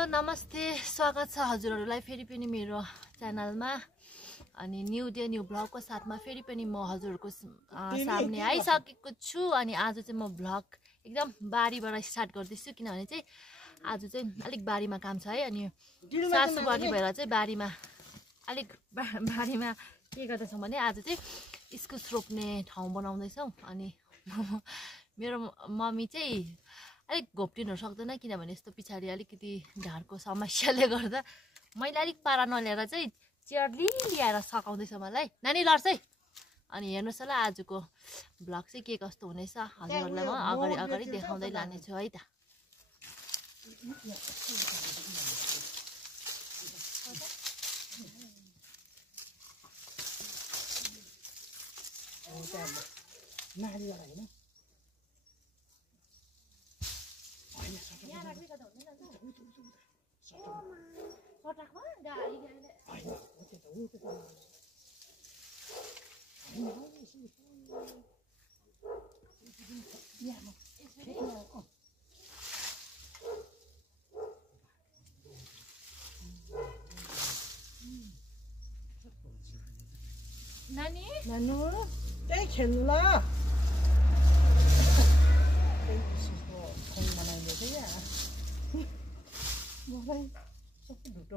Hello नमस्ते स्वागत छ हजुरहरुलाई फेरि पनि मेरो च्यानलमा अनि न्यू डे न्यू ब्लगको साथमा फेरि पनि म हजुरहरुको सामने आइसकेको छु अनि आज चाहिँ म ब्लग एकदम बारीबाट स्टार्ट गर्दैछु किनभने चाहिँ आज चाहिँ अलिक बारीमा काम छ है अनि सासु बुहारी भएर चाहिँ बारीमा अलिक बारीमा के गर्दैछौँ भने आज चाहिँ इस्कुस रोप्ने ठाउँ बनाउँदैछौँ अनि मेरो मम्मी चाहिँ अलिक घोप्टिनु सक्दैन किनभने यस्तो पछाडी अलिकति ढाडको समस्याले गर्दा मैले अलिक पारा नल्याएर चाहिँ चेयरली ल्याएर सकाउँदैछ मलाई नानी लड्छ है अनि हेर्नुस् होला आजको ब्लग चाहिँ के कस्तो हुनेछ हजुरहरुलाई म अगाडि अगाडि देखाउँदै लानेछु है त नानी नानु त्यही खेल्नु ल बनाइदिएको थिएँ यहाँ मलाई सबै ढुटो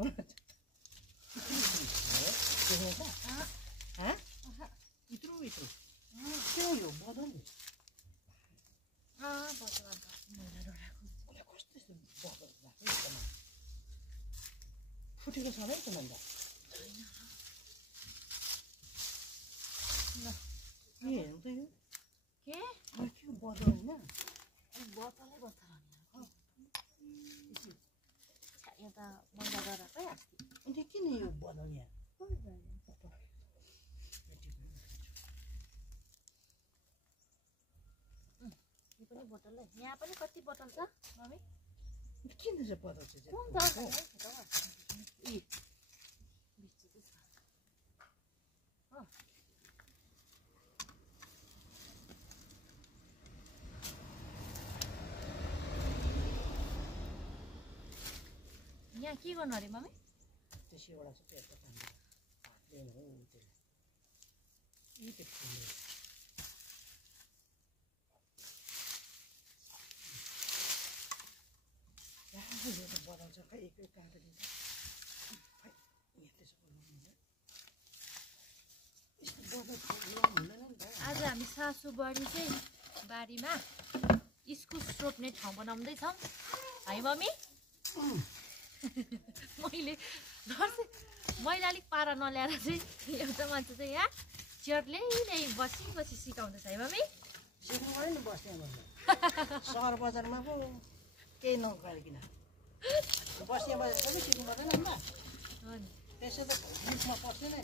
इत्रो इत्रो के हो यो बदल कस्तो बदल फुटेको छ है त के बदल होइन बतलै बत्छ यो त मैला गराकै अन्त किन यो बदल यहाँ यो पनि बोतल है यहाँ पनि कति बोतल छ मम्मी किन चाहिँ बदल चाहिँ कुन त इ यहाँ के गर्नु अरे मम्मी त्यसैबाट चाहिँ पेटको पानी बदल्छ खै एक काँटा दिन्छ खै यहाँ त्यसो आज हामी सासु बुहारी चाहिँ बारीमा इस्कुस रोप्ने ठाउँ बनाउँदैछौँ है मम्मी मैले अलिक पारा नल्याएर चाहिँ एउटा मान्छे चाहिँ यहाँ चेयरले ल्याइ बसी बसी सिकाउँदैछ है मम्मी सिक्नु पऱ्यो नि बस्ने भन्दा सहर बजारमा पो केही नगरिकन बस्ने बजार पनि सिक्नु पर्दैन नि त्यसो त बिचमा पस्दैन नि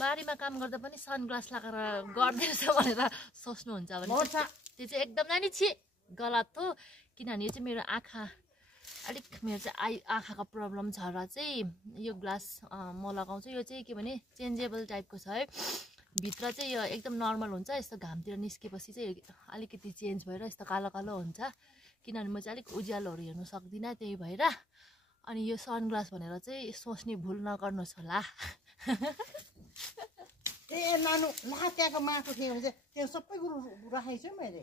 बारीमा काम गर्दा पनि सनग्लास लगाएर गर्दैछ भनेर सोच्नुहुन्छ भने त्यो चाहिँ एकदम नानी छि गलत हो किनभने यो चाहिँ मेरो आँखा अलिक मेरो चाहिँ आँखाको प्रब्लम छ र चाहिँ यो ग्लास म लगाउँछु यो चाहिँ के भने चेन्जेबल टाइपको छ है भित्र चाहिँ यो एकदम नर्मल हुन्छ यस्तो घामतिर निस्केपछि चाहिँ अलिकति चेन्ज भएर यस्तो कालो कालो हुन्छ किनभने म चाहिँ अलिक उज्यालोहरू हेर्नु सक्दिनँ त्यही भएर अनि यो सनग्लास भनेर चाहिँ सोच्ने भुल नगर्नुहोस् होला ए नानु ला त्यहाँको माटो थियो भने चाहिँ त्यो सबै कुरो राखेको छु मैले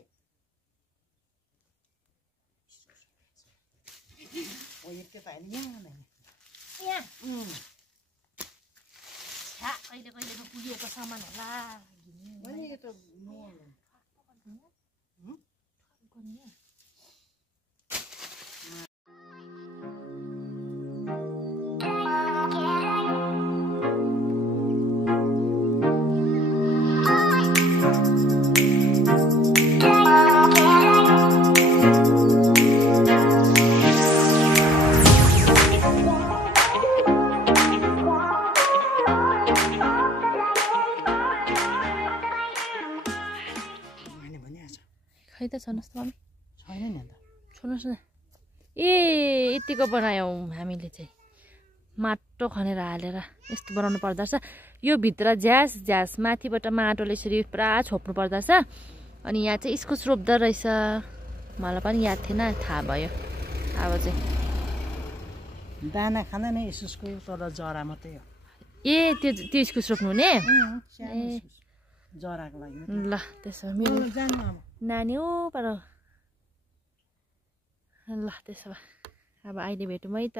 यति पाएन यहाँ कहिले कहिलेको पुगेको सामान होला यो त खै त छनुहोस् त मम्मी छैन नि अन्त छोड्नुहोस् न ए यतिको बनायौँ हामीले चाहिँ माटो खनेर हालेर यस्तो बनाउनु पर्दो रहेछ यो भित्र झ्यास माथिबाट माटोले यसरी पुरा छोप्नु पर्दो रहेछ अनि यहाँ चाहिँ इस्कुस रोप्दो रहेछ मलाई पनि याद थिएन थाहा भयो अब चाहिँ दाना खाँदैन इस्कुसको तर जरा मात्रै हो ए त्यो इस्कुस रोप्नु हुने सानो इस्कुस जराको लागि ल त्यसो भए मेरो जानु अब नानी हो पर ल त्यसो भए अब अहिले भेटौँ है त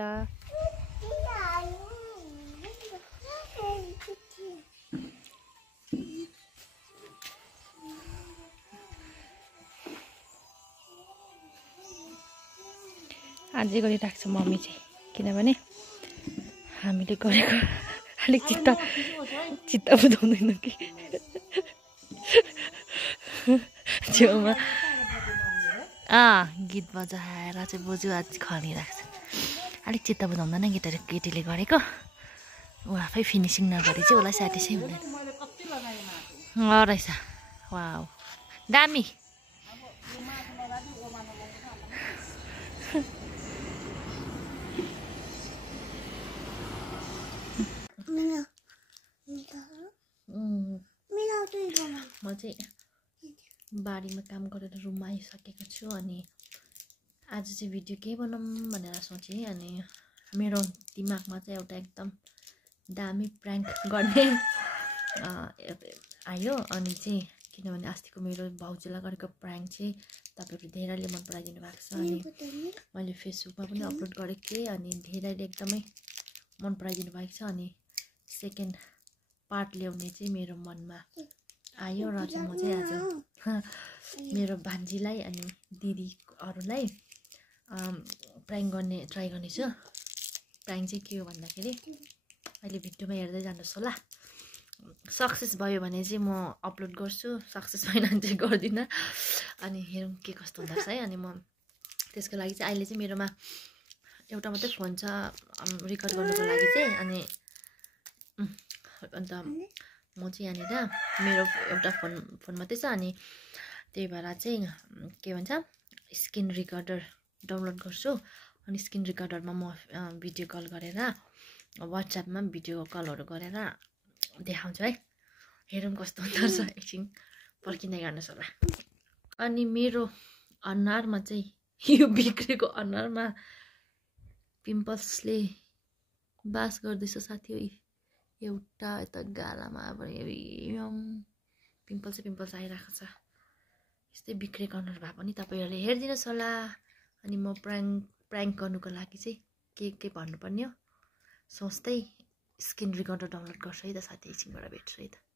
अझै गरिरहेको छ मम्मी चाहिँ किनभने हामीले गरेको अलिक चित्त बुझाउँदैन कि छेउमा गीत बजाएर चाहिँ बोजू आज खनिरहेको छ अलिक चित्त बुझाउँदैन केटीले गरेको ऊ आफै फिनिसिङ नगरी चाहिँ उसलाई स्याटिसै हुँदैन रहेछ वा दामी म चाहिँ बारीमा काम गरेर रुममा आइसकेको छु अनि आज चाहिँ भिडियो के बनाऊँ भनेर सोचेँ अनि मेरो दिमागमा चाहिँ एउटा एकदम दामी प्र्याङ्क गर्ने आयो अनि चाहिँ किनभने अस्तिको मेरो भाउजूलाई गरेको प्र्याङ्क चाहिँ तपाईँहरू धेरैले मन पराइदिनु भएको छ अनि मैले फेसबुकमा पनि अपलोड गरेको थिएँ अनि धेरैले एकदमै मन पराइदिनु भएको छ अनि सेकेन्ड पार्ट ल्याउने चाहिँ मेरो मनमा आयो र चाहिँ म चाहिँ आज मेरो भान्जीलाई अनि दिदीहरूलाई प्र्याङ्क गर्ने ट्राई गर्नेछु प्र्याङ्क चाहिँ के हो भन्दाखेरि अहिले भिडियोमा हेर्दै जानुहोस् होला सक्सेस भयो भने चाहिँ म अपलोड गर्छु सक्सेस भएन भने चाहिँ गर्दिनँ अनि हेरौँ के कस्तो हुँदो रहेछ है अनि म त्यसको लागि चाहिँ अहिले चाहिँ मेरोमा एउटा मात्रै फोन छ रेकर्ड गर्नुको लागि चाहिँ अनि अन्त म चाहिँ यहाँनिर मेरो एउटा फोन मात्रै छ अनि त्यही भएर चाहिँ के भन्छ स्क्रिन रेकर्डर डाउनलोड गर्छु अनि स्क्रिन रेकर्डरमा म भिडियो कल गरेर वाट्सएपमा भिडियो कलहरू गरेर देखाउँछु है हेरौँ कस्तो हुँदो रहेछ एकछिन पर्खिँदै गर्नुहोस् होला अनि मेरो अनुहारमा चाहिँ यो बिग्रेको अनुहारमा पिम्पल्सले बास गर्दैछ साथी एउटा यता गालामा अब पिम्पल्स आइरहेको छ यस्तै बिग्रेको अनुहार भए पनि तपाईँहरूले हेरिदिनुहोस् होला अनि म प्र्याङ्क गर्नुको लागि चाहिँ के भन्नुपर्ने हो सोच्दै स्क्रिन रेकर्डर डाउनलोड गर्छु है त साथी एकछिनबाट भेट्छु है त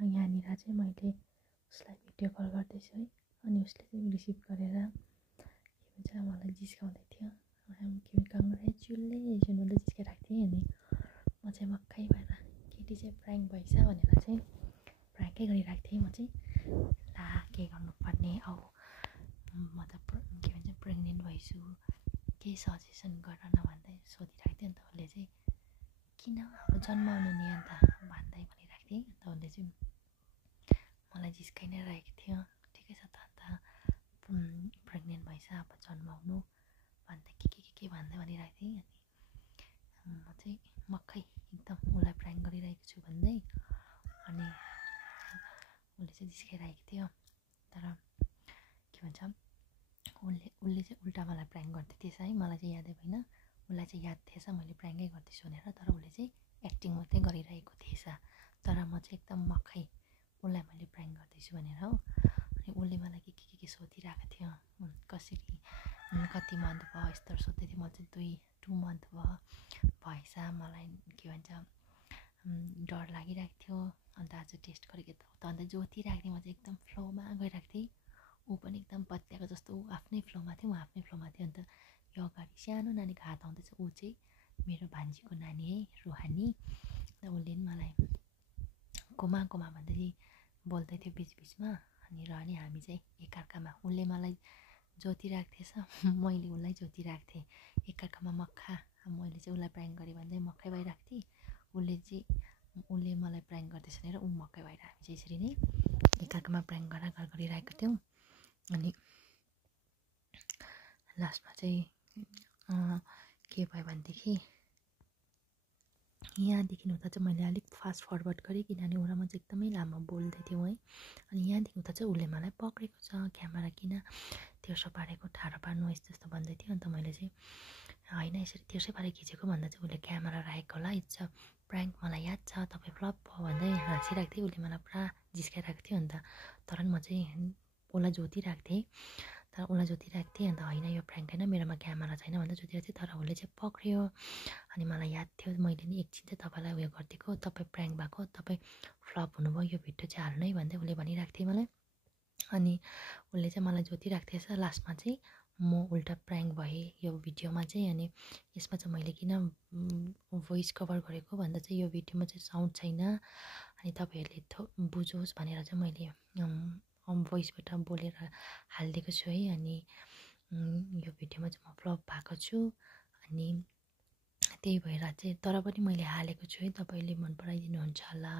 यहाँनिर चाहिँ मैले उसलाई भिडियो कल गर्दैछु है अनि उसले चाहिँ रिसिभ गरेर के भन्छ मलाई जिस्काउँदै थियो कङ्ग्रेचुलेसन भन्दै जिस्काइरहेको थिएँ अनि म चाहिँ मक्कै भएर केटी चाहिँ प्राङ्क भएछ भनेर चाहिँ प्राङ्कै गरिरहेको थिएँ म चाहिँ ला के गर्नुपर्ने औ म त के भन्छ प्रेग्नेन्ट भएछु केही सजेसन गर न भन्दै सोधिरहेको थियो अन्त उसले चाहिँ किन अब जन्माउनु नि अन्त भन्दै भनिरहेको थिएँ अन्त उसले चाहिँ मलाई जिस्काइ नै रहेको थियो ठिकै छ त अन्त प्रेग्नेन्ट भएछ अब जन्माउनु भन्दै के भन्दै भनिरहेको थिएँ अनि म चाहिँ मक्कै एकदम उसलाई प्राङ्क गरिरहेको छु भन्दै अनि उसले चाहिँ जिस्काइरहेको थियो तर के भन्छ उसले चाहिँ उल्टा मलाई प्राङ्क गर्दै थिएछ है मलाई चाहिँ यादै भएन उसलाई चाहिँ याद थिएछ मैले प्राङ्कै गर्दैछु भनेर तर उसले चाहिँ एक्टिङ मात्रै गरिरहेको थिएछ तर म चाहिँ एकदम मक्कै उसलाई मैले प्राङ्क गर्दैछु भनेर हो अनि उसले मलाई के सोधिरहेको थियो कसरी कति मन्थ भयो यस्तो सोध्दै थियो म चाहिँ 2 मन्थ भएछ मलाई के भन्छ डर लागिरहेको थियो अन्त आज टेस्ट गरेको त अन्त जोतिरहेको थिएँ म चाहिँ एकदम फ्लोमा गइरहेको थिएँ ऊ पनि एकदम पत्याएको जस्तो ऊ आफ्नै फ्लोमा थियो म आफ्नै फ्लोमा थिएँ अन्त यो अगाडि सानो नानीको हात आउँदैछ ऊ चाहिँ मेरो भान्जीको नानी है रुहानी अन्त उसले पनि मलाई कोमा भन्दै बोल्दै थियो बिचमा अनि र नि हामी चाहिँ एकअर्कामा उसले मलाई जोतिरहेको थिएछ मैले उसलाई जोतिरहेको थिएँ एकअर्कामा मक्खा मैले चाहिँ उसलाई प्राङ्क गरेँ भन्दै मक्कै भइरहेको थिएँ उसले मलाई प्राङ्क गर्दैछ भनेर ऊ मक्कै भएर हामी चाहिँ यसरी नै एकअर्कामा प्राङ्क गरिरहेको थियौँ अनि लास्टमा चाहिँ के भयो भनेदेखि यहाँदेखि उता चाहिँ मैले अलिक फास्ट फरवर्ड गरेँ किनभने ऊ र म चाहिँ एकदमै लामो बोल्दै थियौँ है अनि यहाँदेखि उता चाहिँ उसले मलाई पक्रेको छ क्यामेरा किन तेर्सो पारेको ठाडो पार्नु यस्तो भन्दै थियो अन्त मैले चाहिँ होइन यसरी तेर्सै पारेर खिचेको भन्दा चाहिँ उसले क्यामेरा राखेको होला इट्स अ प्राङ्क मलाई याद छ तपाईँ फ्लप भयो भन्दै हाँसिरहेको थिएँ उसले मलाई पुरा जिस्काइरहेको थियो अन्त तर पनि म चाहिँ उसलाई जोतिरहेको थिएँ अन्त होइन यो प्राङ्क होइन मेरोमा क्यामेरा छैन भन्दा जोतिरहेको थिएँ तर उसले चाहिँ पक्रियो अनि मलाई याद थियो मैले नि एकछिन चाहिँ तपाईँलाई उयो गरिदिएको तपाईँ प्राङ्क भएको तपाईँ फ्लप हुनुभयो यो भिडियो चाहिँ हाल्नु है भन्दै उसले भनिरहेको थियो मलाई अनि उसले चाहिँ मलाई जोतिरहेको थिएछ लास्टमा चाहिँ म उल्टा प्राङ्क भएँ यो भिडियोमा चाहिँ अनि यसमा चाहिँ मैले किन भोइस कभर गरेको भन्दा चाहिँ यो भिडियोमा चाहिँ साउन्ड छैन अनि तपाईँहरूले बुझोस् भनेर चाहिँ मैले भोइसबाट बोलेर हालिदिएको छु है अनि यो भिडियोमा चाहिँ म फ्लप भएको छु अनि त्यही भएर चाहिँ तर पनि मैले हालेको छु है तपाईँले मन पराइदिनुहुन्छ होला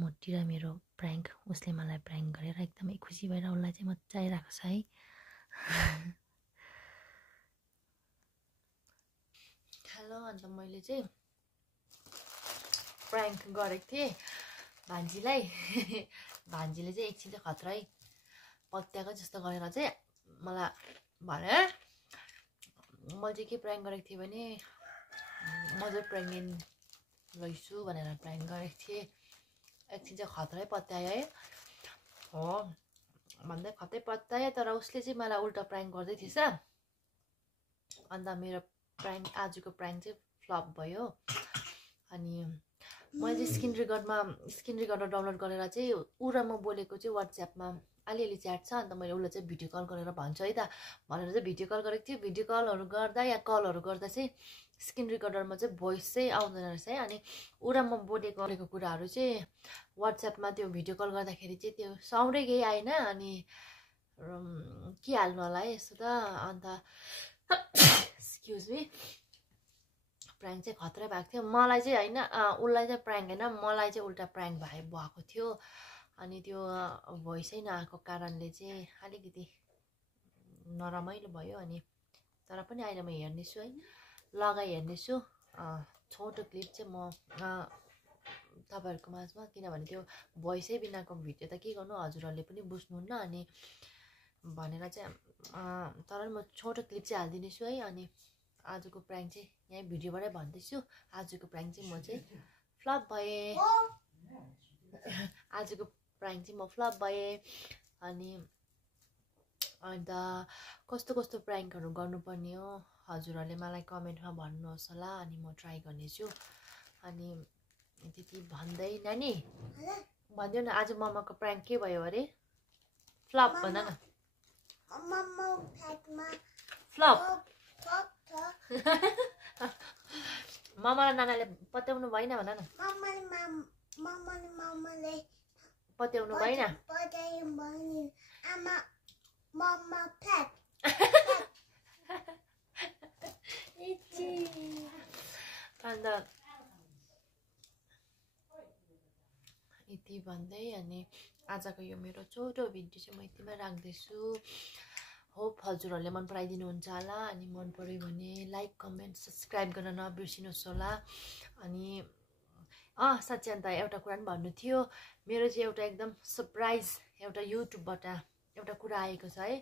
मोटी र मेरो प्राङ्क उसले मलाई प्राङ्क गरेर एकदमै खुसी भएर उसलाई चाहिँ मजा आइरहेको छ है हेलो अन्त मैले चाहिँ प्राङ्क गरेको थिएँ भान्जीलाई भान्जीले चाहिँ एकछिन चाहिँ खतरै पत्याएको जस्तो गरेर चाहिँ मलाई भने मैले चाहिँ के प्राङ्क गरेको थिएँ भने म चाहिँ प्रेग्नेन्ट रहेछु भनेर प्राङ्क गरेको थिएँ एकछिन चाहिँ खतरै पत्यायो है हो भन्दै खतरै पत्यायो तर उसले चाहिँ मलाई उल्टा प्राङ्क गर्दै थिएछ अन्त मेरो प्राङ्क आजको प्राङ्क चाहिँ फ्लप भयो अनि मैले स्क्रिन रेकर्डर डाउनलोड गरेर चाहिँ ऊ र म बोलेको चाहिँ वाट्सएपमा अलिअलि च्याट छ अन्त मैले उसलाई चाहिँ भिडियो कल गरेर भन्छु है त भनेर चाहिँ भिडियो कल गरेको थिएँ भिडियो कलहरू गर्दा या कलहरू गर्दा चाहिँ स्क्रिन रेकर्डरमा चाहिँ भोइस चाहिँ आउँदैन रहेछ है अनि ऊ र म बोलेको कुराहरू चाहिँ वाट्सएपमा त्यो भिडियो कल गर्दाखेरि चाहिँ त्यो साउन्डै केही आएन अनि के हाल्नु होला है यस्तो त अन्त एक्सक्युज मी प्राङ्क चाहिँ खतरा भएको थियो मलाई चाहिँ होइन उसलाई चाहिँ प्राङ्क होइन मलाई चाहिँ उल्टा प्राङ्क भएको थियो अनि त्यो भोइसै नआएको कारणले चाहिँ अलिकति नरमाइलो भयो अनि तर पनि अहिले म हेर्नेछु है लगाइ हेर्नेछु छोटो क्लिप चाहिँ म तपाईँहरूको माझमा किनभने त्यो भोइसै बिनाको भिडियो त के गर्नु हजुरहरूले पनि बुझ्नुहुन्न अनि भनेर चाहिँ तर म छोटो क्लिप चाहिँ हालिदिनेछु है अनि आजको प्राङ्क चाहिँ यहीँ भिडियोबाटै भन्दैछु आजको प्राङ्क चाहिँ म चाहिँ फ्लप भएँ आजको प्राङ्क चाहिँ म फ्लप भएँ अनि अन्त कस्तो प्राङ्कहरू गर्नुपर्ने हो हजुरहरूले मलाई कमेन्टमा भन्नुहोस् होला अनि म ट्राई गर्नेछु अनि त्यति भन्दै नानी भन्दियो न आज मम्माको प्राङ्क के भयो अरे फ्लप भन न फ्लप मम्मा र नानाले पत्याउनु भएन भन न पत्याउनु भएन अन्त यति भन्दै अनि आजको यो मेरो छोटो भिडियो चाहिँ म यतिमै राख्दैछु होप हजुरहरूले मन पराइदिनुहुन्छ होला अनि मन पर्यो भने लाइक कमेन्ट सब्सक्राइब गर्न नबिर्सिनुहोस् होला अनि साँच्चै अन्त एउटा कुरा पनि भन्नु थियो मेरो चाहिँ एउटा एकदम सरप्राइज एउटा युट्युबबाट एउटा कुरा आएको छ है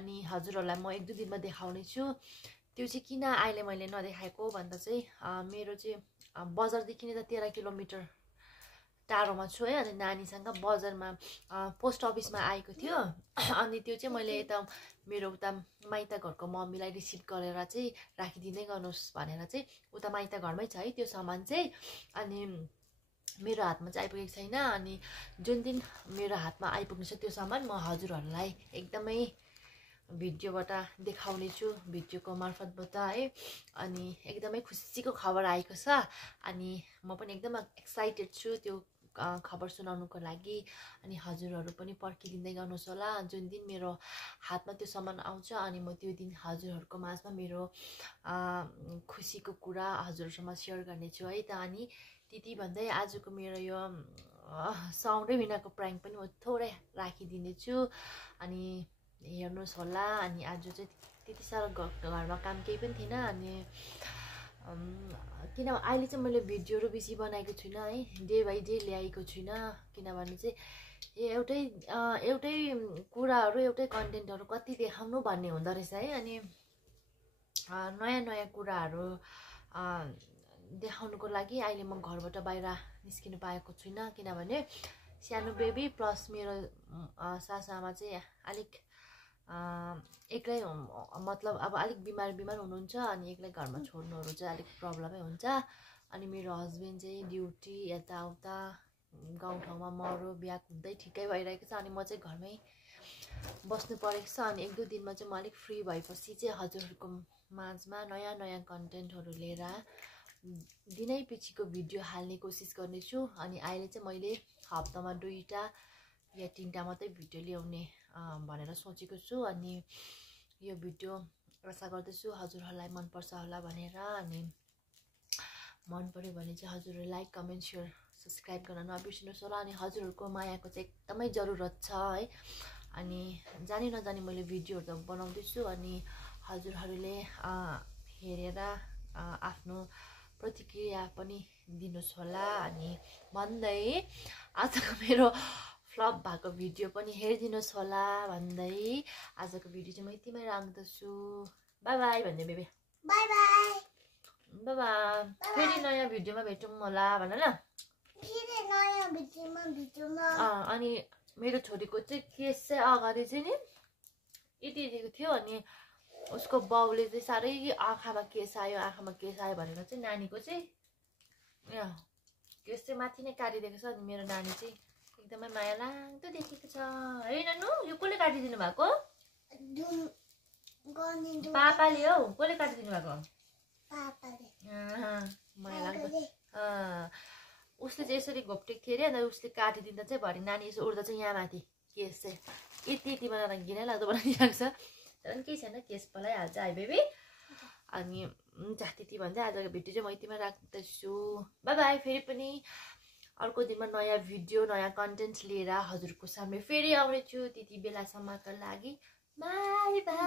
अनि हजुरहरूलाई म 1-2 दिनमा देखाउने छु त्यो चाहिँ किन अहिले मैले नदेखाएको भन्दा चाहिँ मेरो चाहिँ बजारदेखि नै त 13 किलोमिटर टाढोमा छु है अनि नानीसँग बजारमा पोस्ट अफिसमा आएको थियो अनि त्यो चाहिँ मैले यता मेरो उता माइत घरको मम्मीलाई रिसिभ गरेर चाहिँ राखिदिँदै गर्नुहोस् भनेर चाहिँ उता माइत घरमै छ है त्यो सामान चाहिँ अनि मेरो हातमा चाहिँ आइपुगेको छैन अनि जुन दिन मेरो हातमा आइपुग्नेछ त्यो सामान म हजुरहरूलाई एकदमै भिडियोबाट देखाउने छु भिडियोको मार्फतबाट है अनि एकदमै खुसीको खबर आएको छ अनि म पनि एकदम एक्साइटेड छु त्यो खबर सुनाउनुको लागि अनि हजुरहरू पनि पर्खिदिँदै गर्नुहोस् होला जुन दिन मेरो हातमा त्यो सामान आउँछ अनि म त्यो दिन हजुरहरूको माझमा मेरो खुसीको कुरा हजुरहरूसँग सेयर गर्नेछु है त अनि त्यति भन्दै आजको मेरो यो साउन्डै बिनाको प्राङ्क पनि म थोरै राखिदिनेछु अनि हेर्नुहोस् होला अनि आज चाहिँ त्यति साह्रो घरमा काम केही पनि थिएन अनि किन अहिले चाहिँ मैले भिडियोहरू बेसी बनाएको छुइनँ है डे बाई डे ल्याएको छुइनँ किनभने चाहिँ एउटै कुराहरू एउटै कन्टेन्टहरू कति देखाउनु भन्ने हुँदो रहेछ है अनि नयाँ नयाँ कुराहरू देखाउनुको लागि अहिले म घरबाट बाहिर निस्किनु पाएको छुइनँ किनभने सानो बेबी प्लस मेरो सासुआमा चाहिँ अलिक एक्लै मतलब अब अलिक बिमार हुनुहुन्छ अनि एक्लै घरमा छोड्नुहरू चाहिँ अलिक प्रब्लमै हुन्छ अनि मेरो हस्बेन्ड चाहिँ ड्युटी यताउता गाउँठाउँमा मरो बिहा हुँदै ठिकै भइरहेको छ अनि म चाहिँ घरमै बस्नु परेको छ अनि 1-2 दिनमा चाहिँ म अलिक फ्री भएपछि चाहिँ हजुरहरूको माझमा नयाँ नयाँ कन्टेन्टहरू लिएर दिनै पछिको भिडियो हाल्ने कोसिस गर्नेछु अनि अहिले चाहिँ मैले हप्तामा 2टा या 3टा मात्रै भिडियो ल्याउने भनेर सोचेको छु अनि यो भिडियो आशा गर्दछु हजुरहरूलाई मनपर्छ होला भनेर अनि मन पर्यो भने चाहिँ हजुरहरूले लाइक कमेन्ट सेयर सब्सक्राइब गर्न नबिर्सिनुहोस् होला अनि हजुरहरूको मायाको चाहिँ एकदमै जरुरत छ है अनि जानी नजानी मैले भिडियोहरू त बनाउँदैछु अनि हजुरहरूले हेरेर आफ्नो प्रतिक्रिया पनि दिनुहोस् होला अनि भन्दै आजको मेरो फ्लप भएको भिडियो पनि हेरिदिनुहोस् होला भन्दै आजको भिडियो चाहिँ म यतिमै राख्दछु बाई बाई भन्ने baby by by by by फेरि नयाँ भिडियोमा भेटौँ होला भन ल फेरि नयाँ भिडियोमा भेटौँ अनि मेरो छोरीको चाहिँ केस चाहिँ अगाडि चाहिँ नि यतिको थियो अनि उसको बाउले चाहिँ साह्रै आँखामा केस आयो भनेर चाहिँ नानीको चाहिँ केस चाहिँ माथि नै काटिदिएको छ अनि मेरो नानी चाहिँ एकदमै माया लाग्दो देखेको छ है नानु यो कसले काटिदिनु भएको पापाले हौ कसले काटिदिनु भएको माया लाग्दो उसले चाहिँ यसरी घोप्टेको थियो अरे अन्त उसले काटिदिँदा चाहिँ भरि नानी यसो उड्दा चाहिँ यहाँ माथि केस चाहिँ यति बनाएर घिनै लाग्दो बनाइरहेको छ तर पनि केही छैन केस पलाइहाल्छ है बेबी अनि हुन्छ त्यति भन्दै आजको भिडियो चाहिँ म यतिमा राख्दैछु बाई बाई फेरि पनि अर्को दिनमा नयाँ भिडियो नयाँ कन्टेन्ट लिएर हजुरको सामने फेरि आउनेछु त्यति बेलासम्मका लागि बाई बाई।